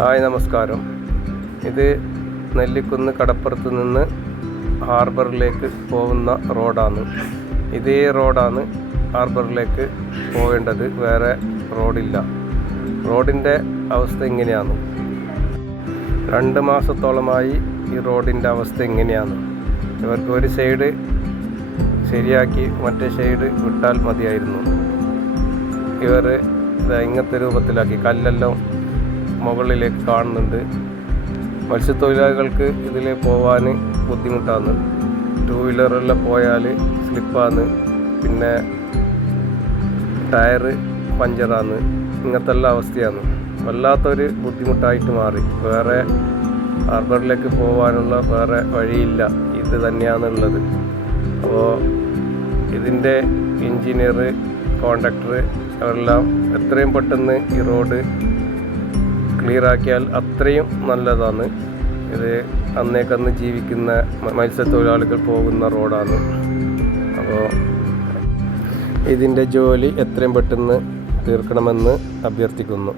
Hi നമസ്കാരം. ഇത് നെല്ലിക്കുന്ന് കടപ്പുറത്ത് നിന്ന് ഹാർബറിലേക്ക് പോകുന്ന റോഡാണ്. ഇതേ റോഡാണ് ഹാർബറിലേക്ക് പോകേണ്ടത്, വേറെ റോഡില്ല. റോഡിൻ്റെ അവസ്ഥ ഇങ്ങനെയാണ്. 2 മാസത്തോളമായി ഈ റോഡിൻ്റെ അവസ്ഥ ഇങ്ങനെയാണ്. ഇവർക്ക് ഒരു സൈഡ് ശരിയാക്കി മറ്റേ സൈഡ് വിട്ടാൽ മതിയായിരുന്നു. ഇവർ ഇങ്ങനത്തെ രൂപത്തിലാക്കി, കല്ലെല്ലാം മുകളിലേക്ക് കാണുന്നുണ്ട്. മത്സ്യത്തൊഴിലാളികൾക്ക് ഇതിൽ പോകാൻ ബുദ്ധിമുട്ടാണ്. 2 വീലറെല്ലാം പോയാൽ സ്ലിപ്പാണ്, പിന്നെ ടയറ് പഞ്ചറാണ്. ഇങ്ങനത്തെ എല്ലാ അവസ്ഥയാണ്. വല്ലാത്തൊരു ബുദ്ധിമുട്ടായിട്ട് മാറി. വേറെ ഹാർബറിലേക്ക് പോകാനുള്ള വേറെ വഴിയില്ല, ഇത് തന്നെയാണുള്ളത്. അപ്പോൾ ഇതിൻ്റെ എൻജിനീയർ, കോൺട്രാക്ടർ അവരെല്ലാം എത്രയും പെട്ടെന്ന് ഈ റോഡ് ക്ലിയറാക്കിയാൽ അത്രയും നല്ലതാണ്. ഇത് അന്നേക്കന്ന് ജീവിക്കുന്ന മത്സ്യത്തൊഴിലാളികൾ പോകുന്ന റോഡാണ്. അപ്പോൾ ഇതിൻ്റെ ജോലി എത്രയും പെട്ടെന്ന് തീർക്കണമെന്ന് അഭ്യർത്ഥിക്കുന്നു.